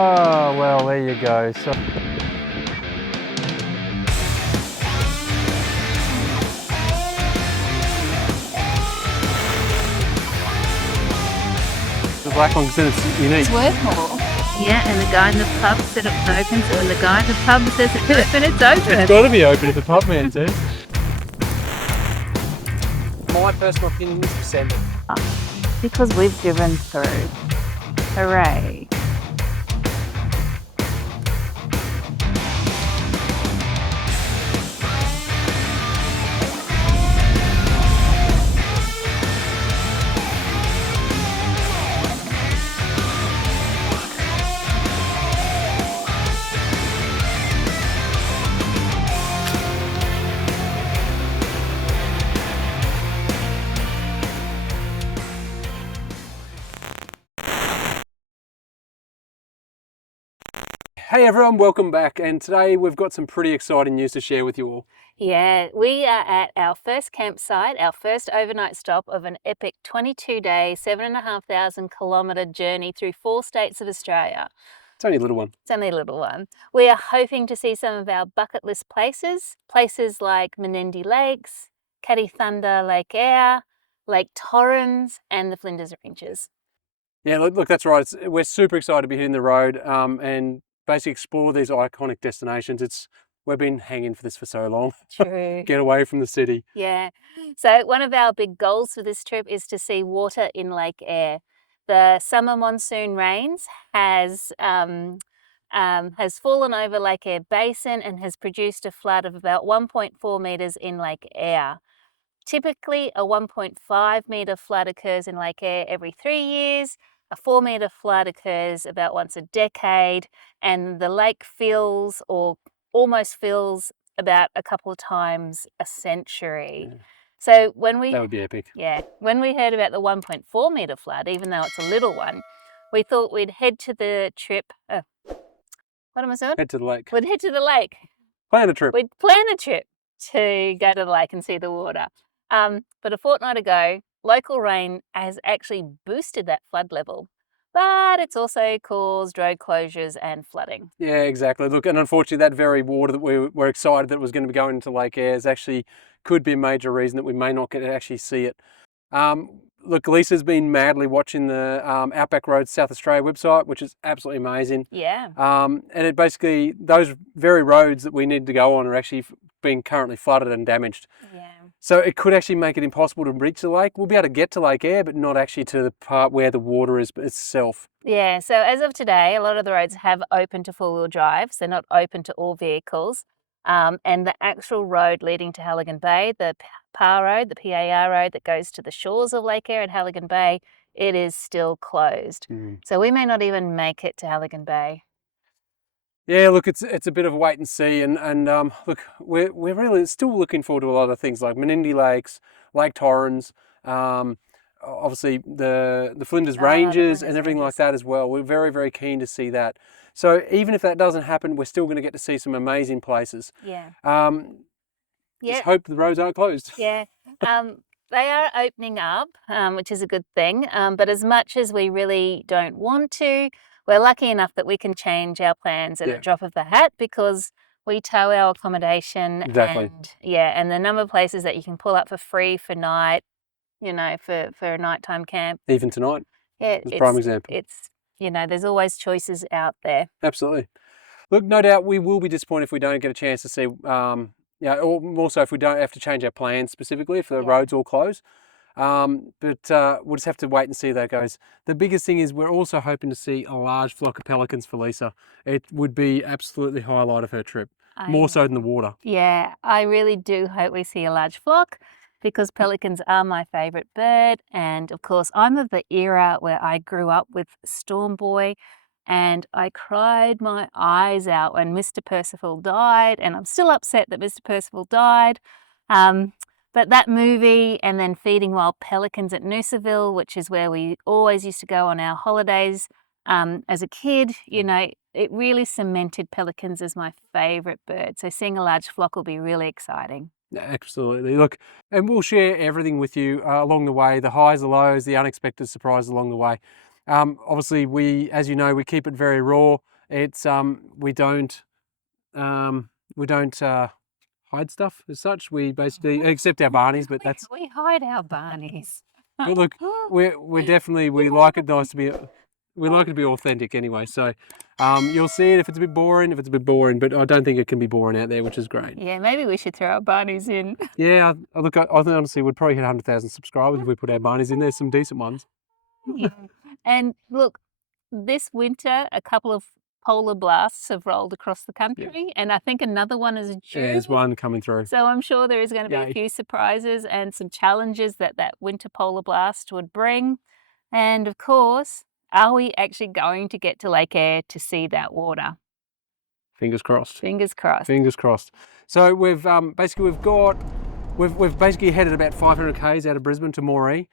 Oh, well, there you go. So the black one said it's unique. It's worth more. Yeah, and the guy in the pub said it was open, so when the guy in the pub says it's open, it's open. It's got to be open if the pub man says. My personal opinion is to send it. Because we've driven through. Hooray. Hey everyone, welcome back, and today we've got some pretty exciting news to share with you all. Yeah, we are at our first campsite, our first overnight stop of an epic 22-day, 7,500 kilometre journey through 4 states of Australia. It's only a little one. It's only a little one. We are hoping to see some of our bucket list places like Menindee Lakes, Kati Thanda, Lake Eyre, Lake Torrens, and the Flinders Ranges. Yeah, look, that's right. We're super excited to be hitting the road and basically explore these iconic destinations. We've been hanging for this for so long. True. Get away from the city. Yeah. So one of our big goals for this trip is to see water in Lake Eyre. The summer monsoon rains has fallen over Lake Eyre Basin and has produced a flood of about 1.4 metres in Lake Eyre. Typically, a 1.5 metre flood occurs in Lake Eyre every 3 years. A 4 metre flood occurs about once a decade, and the lake fills or almost fills about a couple of times a century. Yeah. So that would be epic. Yeah, when we heard about the 1.4 metre flood, even though it's a little one, we thought we'd head to the trip. What am I saying? Head to the lake. We'd head to the lake. Plan a trip. We'd plan a trip to go to the lake and see the water. But a fortnight ago, local rain has actually boosted that flood level, but it's also caused road closures and flooding. Yeah, exactly. Look, and unfortunately that very water that we were excited that was going to be going into Lake Eyre could be a major reason that we may not get to actually see it. Look, Lisa's been madly watching the Outback Roads South Australia website, which is absolutely amazing. Yeah. And it basically, those very roads that we need to go on are actually being currently flooded and damaged. Yeah. So it could actually make it impossible to reach the lake. We'll be able to get to Lake Eyre, but not actually to the part where the water is itself. Yeah, so as of today, a lot of the roads have opened to four-wheel drives. They're not open to all vehicles. And the actual road leading to Halligan Bay, the PAR road, the PAR road that goes to the shores of Lake Eyre at Halligan Bay, it is still closed. So we may not even make it to Halligan Bay. Yeah, look, it's a bit of a wait and see, and look, we're really still looking forward to a lot of things like Menindee Lakes, Lake Torrens, obviously the Flinders Ranges and everything like that as well. We're very, very keen to see that. So even if that doesn't happen, we're still going to get to see some amazing places. Yeah. Just hope the roads aren't closed. Yeah. They are opening up, which is a good thing. But as much as we really don't want to, we're lucky enough that we can change our plans at a drop of the hat because we tow our accommodation. Exactly. And the number of places that you can pull up for free for night, for a nighttime camp. Even tonight. Yeah, it's a prime example. There's always choices out there. Absolutely. Look, no doubt we will be disappointed if we don't get a chance to see, or more so if we don't have to change our plans specifically, if the roads all close. But we'll just have to wait and see how that goes. The biggest thing is we're also hoping to see a large flock of pelicans for Lisa. It would be absolutely highlight of her trip, more so than the water. Yeah, I really do hope we see a large flock because pelicans are my favourite bird. And of course, I'm of the era where I grew up with Storm Boy and I cried my eyes out when Mr. Percival died, and I'm still upset that Mr. Percival died. But that movie and then Feeding Wild Pelicans at Noosaville, which is where we always used to go on our holidays as a kid, it really cemented pelicans as my favourite bird. So seeing a large flock will be really exciting. Yeah, absolutely. Look, and we'll share everything with you along the way, the highs, the lows, the unexpected surprises along the way. Obviously, as you know, we keep it very raw. It's we don't hide stuff as such. We basically, except our barnies, but that's. We hide our barnies. But look, we definitely like it nice to be. We like it to be authentic anyway. So you'll see it if it's a bit boring. But I don't think it can be boring out there, which is great. Yeah, maybe we should throw our barnies in. Yeah, I think honestly we'd probably hit 100,000 subscribers if we put our barnies in there. Some decent ones. Yeah. And look, this winter, a couple of polar blasts have rolled across the country, and I think another one is due. Yeah, there's one coming through. So I'm sure there is going to be a few surprises and some challenges that winter polar blast would bring. And of course, are we actually going to get to Lake Eyre to see that water? Fingers crossed. Fingers crossed. Fingers crossed. So we've basically headed about 500 k's out of Brisbane to Moree.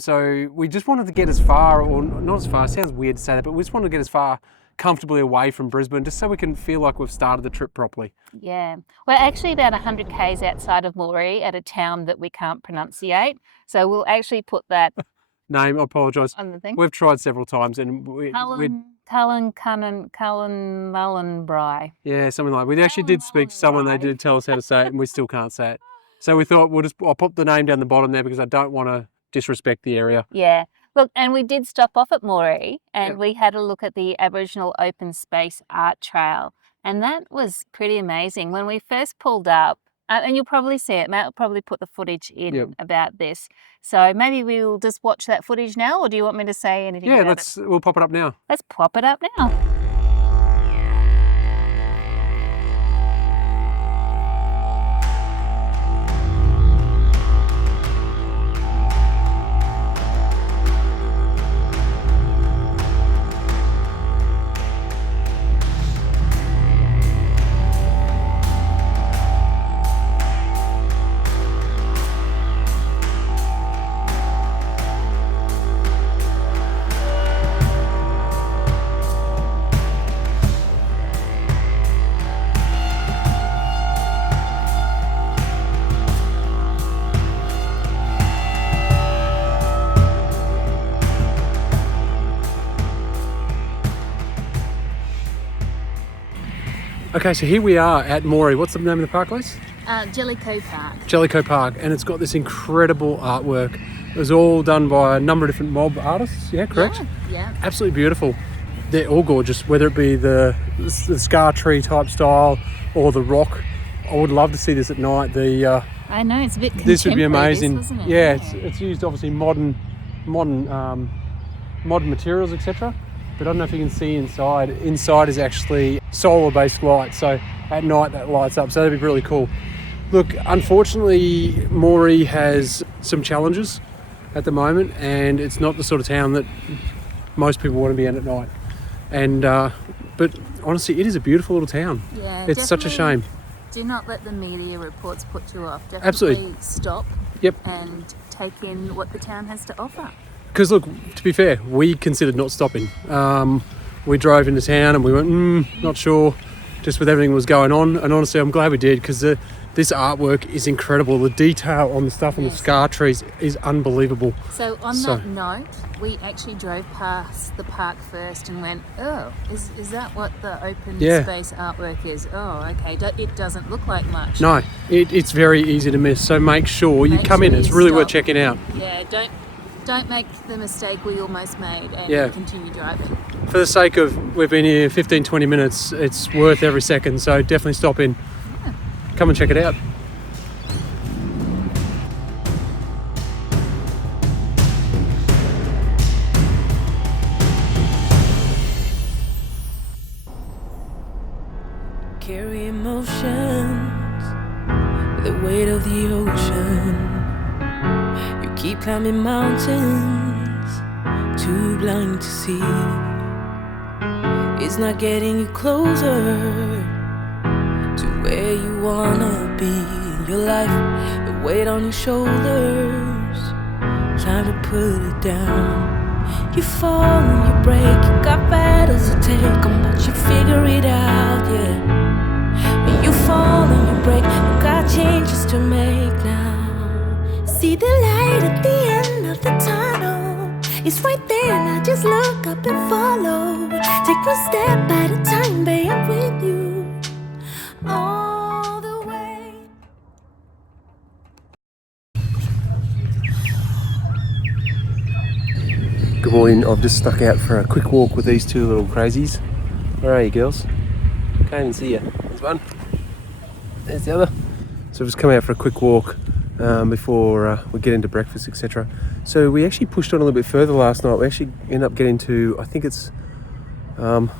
So we just wanted to get as far, or not as far, it sounds weird to say that, but we just wanted to get as far comfortably away from Brisbane just so we can feel like we've started the trip properly. Yeah. We're actually about 100 k's outside of Moree at a town that we can't pronunciate. So we'll actually put that name, I apologise. On the thing. We've tried several times and Collarenebri. Yeah, something like that. We actually did speak to someone, they did tell us how to say it and we still can't say it. So we thought I'll put the name down the bottom there because I don't want to disrespect the area. Yeah. Look, and we did stop off at Moree and we had a look at the Aboriginal Open Space Art Trail, and that was pretty amazing. When we first pulled up, and you'll probably see it, Matt will probably put the footage in about this. So maybe we'll just watch that footage now, or do you want me to say anything about it? We'll pop it up now. Let's pop it up now. Okay, so here we are at Moree. What's the name of the park place? Jellicoe Park. Jellicoe Park, and it's got this incredible artwork. It was all done by a number of different mob artists, yeah, correct? Yeah. Absolutely beautiful. They're all gorgeous, whether it be the scar tree type style or the rock. I would love to see this at night. I know, it's a bit This would be amazing. isn't it? Yeah, it's used obviously modern materials, etc. But I don't know if you can see inside. Inside is actually solar-based light, so at night that lights up, so that'd be really cool. Look, unfortunately, Moree has some challenges at the moment, and it's not the sort of town that most people want to be in at night. And but honestly, it is a beautiful little town. Yeah, it's such a shame. Do not let the media reports put you off. Definitely Absolutely. Stop. Yep. And take in what the town has to offer. Because look, to be fair, we considered not stopping. We drove into town and we went, not sure, just with everything that was going on. And honestly, I'm glad we did, because this artwork is incredible. The detail on the stuff on the scar trees is unbelievable. So on that note, we actually drove past the park first and went, oh, is that what the open space artwork is? Oh, okay, it doesn't look like much. No, it's very easy to miss. So make sure you come in. It's really worth checking out. Yeah, don't make the mistake we almost made and continue driving. For the sake of, we've been here 15-20 minutes, it's worth every second, so definitely stop in. Yeah. Come and check it out. Carry emotions, the weight of the ocean. You keep climbing mountains, too blind to see. It's not getting you closer to where you wanna be in your life. The weight on your shoulders, time to put it down. You fall and you break, you got battles to take on, but you figure it out, yeah. When you fall and you break, you got changes to make now. See the light at the end of the tunnel. It's right there now, just look up and follow. Take one step at a time, babe, I'm with you all the way. Good morning. I've just stuck out for a quick walk with these two little crazies. Where are you, girls? Can't even see you. There's one. There's the other. So I've just come out for a quick walk before we get into breakfast, etc. So we actually pushed on a little bit further last night. We actually ended up getting to, I think it's Collarenebri.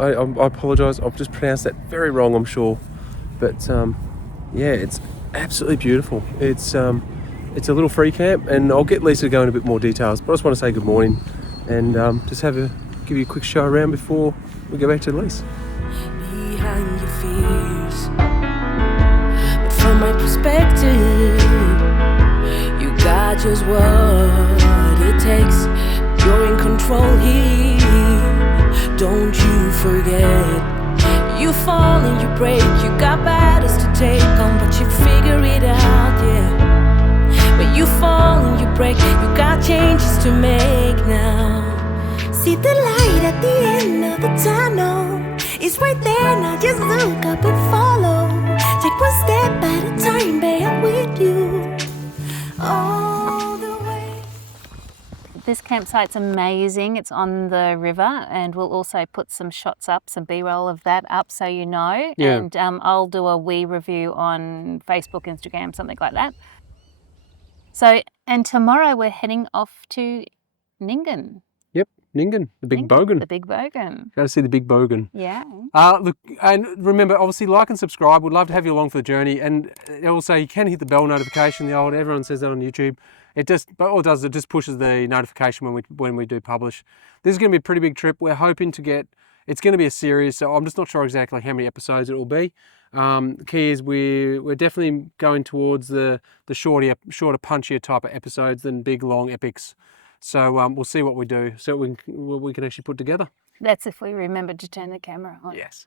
I apologise. I've just pronounced that very wrong, I'm sure. But yeah, it's absolutely beautiful. It's a little free camp, and I'll get Lisa to go into a bit more details. But I just want to say good morning and just give you a quick show around before we go back to Lisa. Behind your fears, but from my perspective, you got just what it takes. You're in control here, don't you forget. You fall and you break, you got battles to take on, but you figure it out, yeah. But you fall and you break, you got changes to make now. See the light at the end of the tunnel, it's right there now, just look up and follow. Take one step at a time, babe, I'm with you all the way. This campsite's amazing. It's on the river, and we'll also put some shots up, some B-roll of that up so you know. Yeah. And I'll do a wee review on Facebook, Instagram, something like that. So, and tomorrow we're heading off to Nyngan. Yep, Nyngan, the big Nyngan, bogan. The big bogan. Got to see the big bogan. Yeah. Look, and remember, obviously, like and subscribe. We'd love to have you along for the journey. And also, you can hit the bell notification. Everyone says that on YouTube. But all it does is it just pushes the notification when we do publish. This is going to be a pretty big trip. We're hoping to get. It's going to be a series, so I'm just not sure exactly how many episodes it will be. The key is we're definitely going towards the shorter, punchier type of episodes than big, long epics. So we'll see what we do, so what we can actually put together. That's if we remember to turn the camera on. Yes.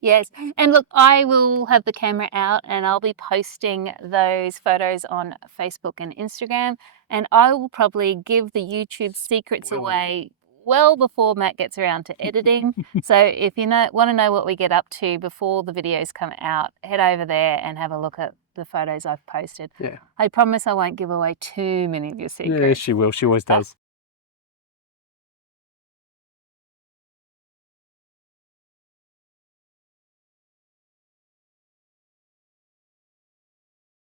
Yes, and look, I will have the camera out and I'll be posting those photos on Facebook and Instagram, and I will probably give the YouTube secrets away well before Matt gets around to editing. So if you want to know what we get up to before the videos come out, head over there and have a look at the photos I've posted. Yeah. I promise I won't give away too many of your secrets. Yeah, she will. She always does.